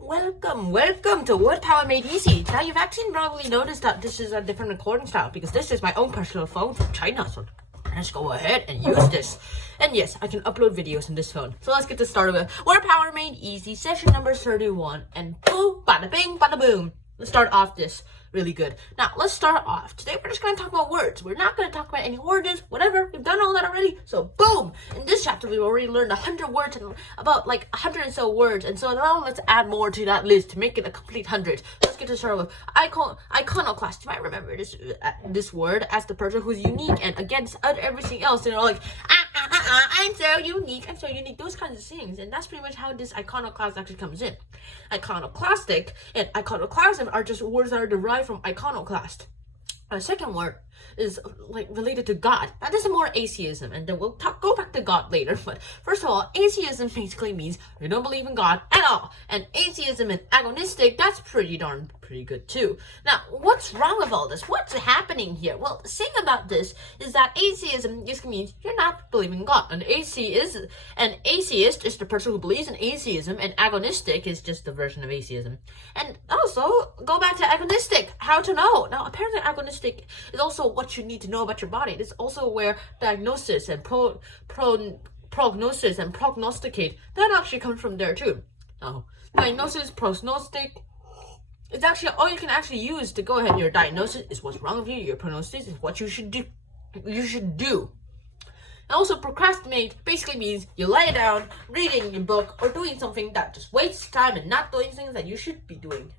Welcome to Word Power Made Easy. Now you've actually probably noticed that this is a different recording style because this is my own personal phone from China. So let's go ahead and use this. And yes, I can upload videos on this phone. So let's get this started with Word Power Made Easy, session number 31. And boom, bada bing, bada boom. Let's start off this really good. Now, let's start off. Today, we're just going to talk about words. We're not going to talk about any origins, whatever. We've done all that already. So, boom! In this chapter, we've already learned 100 words and about like 100 and so words. And so now let's add more to that list to make it a complete 100. Let's get to start with iconoclast. You might remember this word as the person who's unique and against everything else. And they're like, I'm so unique. Those kinds of things. And that's pretty much how this iconoclast actually comes in. Iconoclastic and iconoclasm are just words that are derived from iconoclast. A second word is like related to God. Now this is more atheism, and then we'll go back to God later. But first of all, atheism basically means you don't believe in God at all. And atheism and agnostic, that's pretty good too. Now, what's wrong with all this? What's happening here? Well, the thing about this is that atheism just means you're not believing in God. An atheist is the person who believes in atheism, and agnostic is just the version of atheism. And also, go back to agnostic. How to know? Now, apparently agnostic is also what you need to know about your body. It's also where diagnosis and prognosis and prognosticate, that actually comes from there too. Now, diagnosis, prognostic, it's actually all you can actually use to go ahead. Your diagnosis is what's wrong with you. Your prognosis is what you should do. And also, procrastinate basically means you lie down, reading your book, or doing something that just wastes time and not doing things that you should be doing.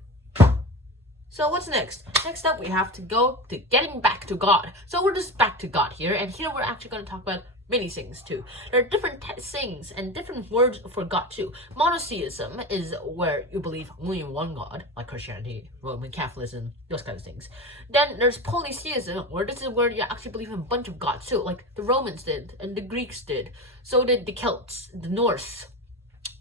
So what's next? Next up, we have to go to getting back to God. So we're just back to God here, and here we're actually going to talk about many things too. There are different things and different words for God too. Monotheism is where you believe only in one God, like Christianity, Roman Catholicism, those kinds of things. Then there's polytheism, where this is where you actually believe in a bunch of gods too, like the Romans did and the Greeks did. So did the Celts, the Norse.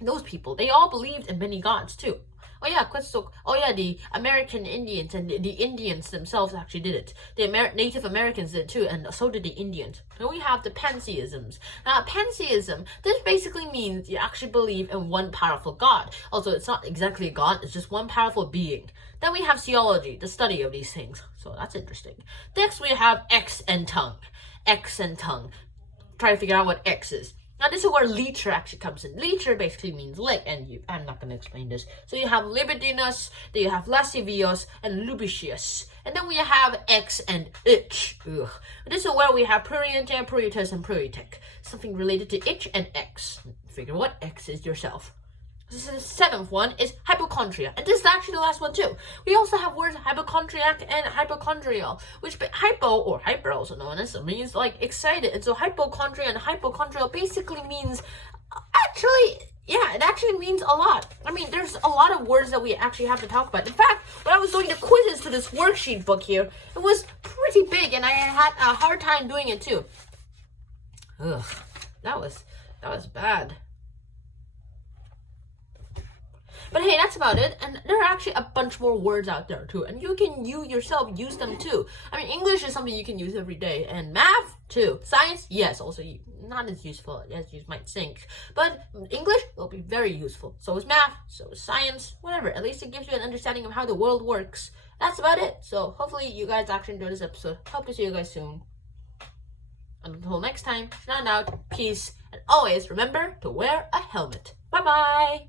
Those people, they all believed in many gods too. The American Indians and the Indians themselves actually did it. The Native Americans did it too, and so did the Indians. Then we have the pantheisms. Now, pantheism, this basically means you actually believe in one powerful God. Also, it's not exactly a God, it's just one powerful being. Then we have theology, the study of these things. So that's interesting. Next, we have X and tongue. Try to figure out what X is. Now, this is where liter actually comes in. Liter basically means lick, and I'm not going to explain this. So you have libidinous, then you have lascivious, and lubitious. And then we have X and itch. Ugh. This is where we have prurient, pruritus, and pruritic. Something related to itch and X. Figure what X is yourself. This is the seventh one is hypochondria, and this is actually the last one too. We also have words hypochondriac and hypochondrial, which hypo or hyper also known as means like excited, and so hypochondria and hypochondrial basically means it actually means a lot. I mean, there's a lot of words that we actually have to talk about. In fact, when I was doing the quizzes to this worksheet book here, it was pretty big, and I had a hard time doing it too. Ugh, that was bad. But hey, that's about it, and there are actually a bunch more words out there too, and you yourself use them too. I mean, English is something you can use every day, and math too. Science, yes, also not as useful as you might think, but English will be very useful. So is math, so is science, whatever. At least it gives you an understanding of how the world works. That's about it. So hopefully you guys actually enjoyed this episode. Hope to see you guys soon. Until next time, sign out, peace, and always remember to wear a helmet. Bye-bye!